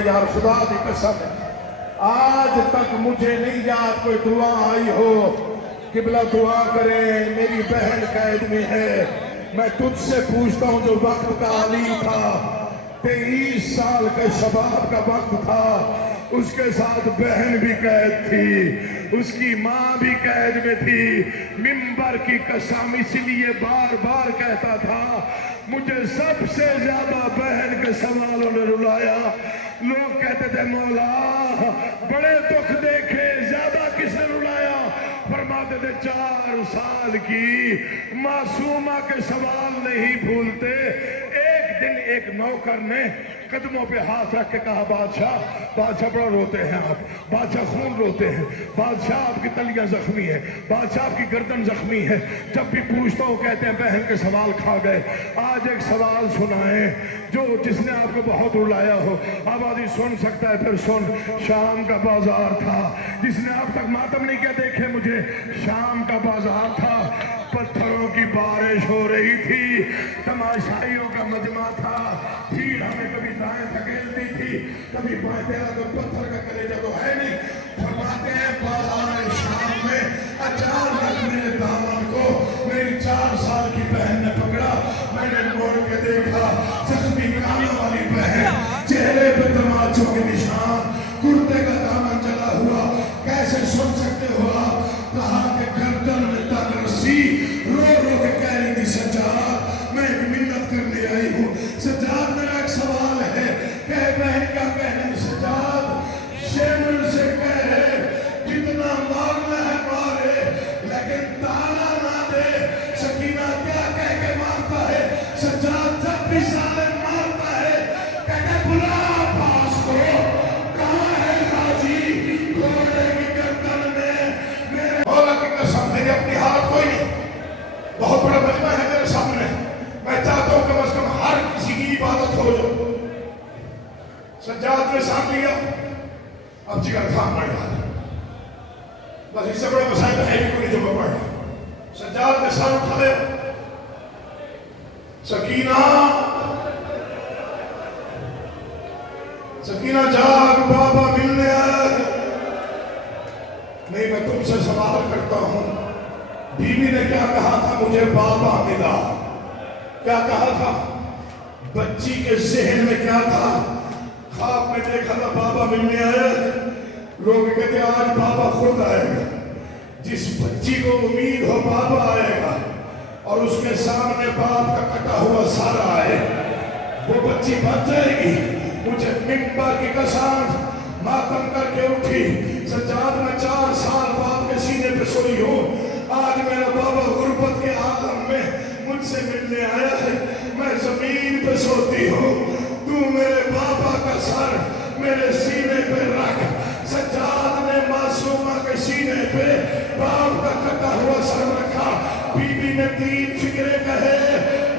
यार खुदा की कसम आज तक मुझे नहीं याद कोई दुआ आई हो किबला दुआ करे मेरी बहन कैद में है। मैं तुझसे पूछता हूँ जो वक्त का अली था 23 साल के शबाब का वक्त था उसके साथ बहन भी कैद थी उसकी माँ भी कैद में थी। मिंबर की कसम इसलिए बार बार कहता था मुझे सबसे ज्यादा बहन के सवालों ने रुलाया। लोग कहते थे मौला बड़े दुख देखे ज्यादा किसने रुलाया? फरमाते थे 4 साल की मासूमा के सवाल नहीं भूलते। एक दिन एक नौकर ने कदमों पे हाथ रख के कहा बादशाह बड़ा रोते हैं आप, बादशाह खून रोते हैं, बादशाह आपकी तलियां जख्मी है, बादशाह आपकी गर्दन जख्मी है। जब भी पूछता हूँ कहते हैं बहन के सवाल खा गए। आज एक सवाल सुनाए जो जिसने आपको बहुत रुलाया हो। आबादी सुन सकता है फिर सुन। शाम का बाजार था जिसने अब तक मातम नहीं किया देखे मुझे। शाम का बाजार था पत्थरों की बारिश हो रही थी तमाशाइयों का मजमा था। भीड़ हमें कभी दाएं धकेलती थी कभी बाएं। तेरा तो पत्थर का कलेजा तो है नहीं। फरमाते हैं बाजार शाम में अचानक मेरे दामन को मेरी 4 साल की बहन ने पकड़ा। मैंने मोड़ के देखा जख्मी कानों वाली बहन, चेहरे पे तमाचों के निशान, कुर्ते का दामन चला हुआ। कैसे सुन सकते हो आप? कहा कि गर्दन में तक रस्सी रो रो के कह रही थी सज्जाद मैं एक मिन्नत करने आई हूँ। सज्जाद मेरा एक सवाल है। कह बहन क्या कह रही? सज्जाद शेमर से कहे जितना मारना है मारे लेकिन ताला ना दे। सकीना क्या कह के मारता है? सज्जाद जब भी साले मारता है कहते बुला पास को। कहाँ है गाजी? घोड़े की गर्दन में मेरे मौला की कसम मेरी अपनी हालत कोई नहीं। बहुत बड़ा मजमा है मेरे सामने। मैं चाहता हूँ कम से कम हर किसी की इबादत हो जाए। सज्जाद ने साथ लिया अब जिगर खान पड़ रहा है। बस इससे बड़ा मसाइल है भी कोई जो पड़ रहा। सज्जाद ने सर उठा ले। सकीना सकीना जाग बाबा मिलने आया। नहीं मैं तुमसे सवाल करता हूं बीवी ने क्या कहा था? मुझे बाबा मिला। क्या कहा था? बच्ची के जहन में क्या था? ख्वाब में देखा था बाबा मिलने आया। लोग कहते आज बाबा खुद आएगा। जिस बच्ची को उम्मीद हो बाबा आएगा और उसके सामने बाप का कटा हुआ सारा आए वो बच्ची बच जाएगी। मुझे मिंबर की कसम मातम करके उठी। सज्जाद में 4 साल बाप के सीने पे सोई हूँ। आज मेरा बाबा गुर्बत के आलम में मुझसे मिलने आया है। मैं जमीन पे सोती हूँ। तू मेरे बाबा का सर मेरे सीने पे रख। सज्जाद ने मासूमा के सीने पे बाप का कटा हुआ सर रखा। बीबी ने 3 फिक्रे कहे।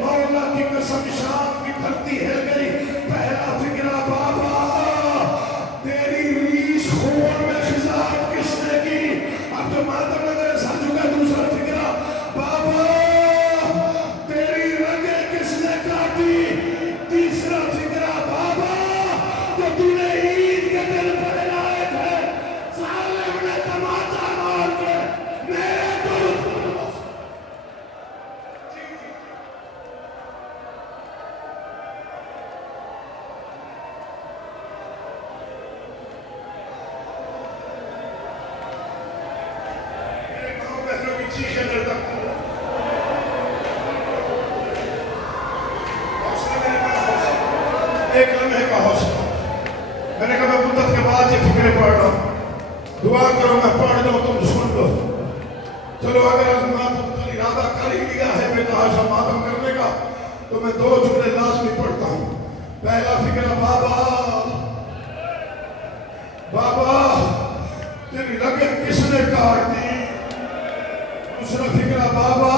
मौला की कसम शाम की धरती हिल गई। पहला फिक्रा बाबा तेरी रीश खून में खिजाब किसने की? अब तो मातम में मेरे सर झुका। दूसरा फिक्रा बाबा तेरी रगे किसने काटी? तीसरा फिक्रा बाबा जो तूने ईद के दिन पर लाए थे सालिम ने तमाचा मार के मेरे चीखें करता एक लम्हे का हौसला। मैंने कहा मैं मुद्दत के बाद ये फिक्रे पढ़ रहा हूँ। दुआ करो मैं पढ़ लो तुम सुन लो। चलो अगर मातम इरादा कर ही लिया है बेतहाशा मातम करने का तो मैं 2 जुमले लाजमी पढ़ता हूँ। पहला फिक्रा बाबा बाबा तेरी لگن کس نے کاٹ دی؟ دوسرا فکرہ بابا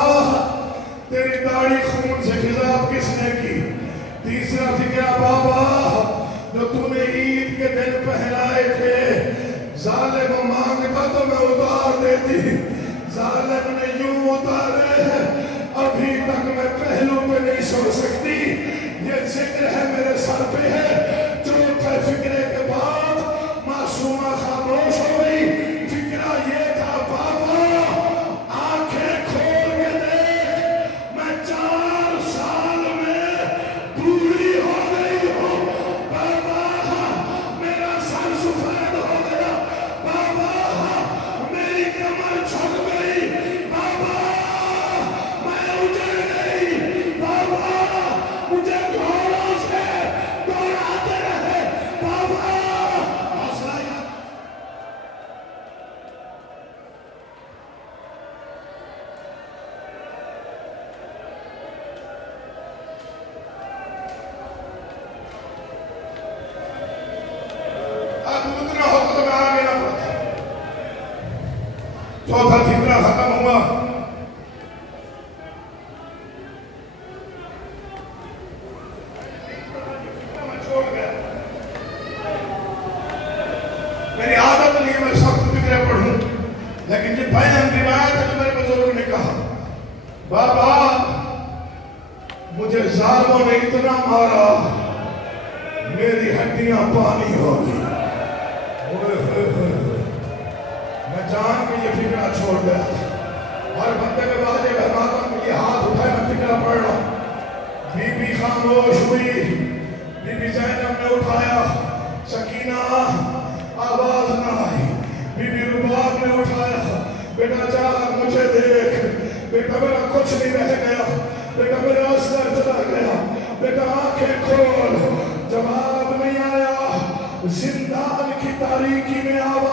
تیری داڑھی خون سے خضاب کس نے کی؟ تیسرا فکرہ بابا جو تو نے عید کے دن پہنائے تھے ظالم مانگتا تو میں اتار دیتی، ظالم نے یوں اتارے ابھی تک میں پہلو پہ نہیں سو سکتی، یہ ذکر ہے میرے سر پہ ہے۔ چوتھے فکرے کے بعد معصومہ خاموش ہو گئی۔ فکرہ یہ تھا بابا آنکھیں کھول کے دیکھ، میں 4 سال میں بوڑھی ہو گئی ہوں، بابا میرا سر سفید ہو گیا، بابا میری کمر جھک گئی، بابا میں اجڑ گئی، بابا مجھے گھوڑوں سے دوڑاتے رہے، بابا حوصلہ یاد۔ اب اتنا ہوتا تو میں آگے نہ پڑتا۔ چوتھا فکرہ ختم ہوا۔ میں چھوڑ گیا، میری عادت نہیں ہے میں سخت فکرے پڑھوں، لیکن یہ بیان روایت ہے جو میرے بزرگ نے کہا بابا مجھے ظالموں نے اتنا مارا میری ہڈیاں پانی ہو گئی، میں جان کے یہ فکرہ چھوڑ گیا۔ ہر بندے کے بعد یہ بہماتا ہوں کہ یہ ہاتھ اٹھائے میں فکرہ پڑھ رہا ہوں۔ بی بی خاموش ہوئی، بی بی زینب نے اٹھایا، سکینہ آواز نہ آئی، بی بی رباب نے اٹھایا، بیٹا جا مجھے دیکھ، بیٹا میرا کچھ نہیں رہ گیا، بیٹا میرا اثر چلا گیا، بیٹا آنکھیں کھول، جواب نہیں آیا، زندان کی تاریکی میں آواز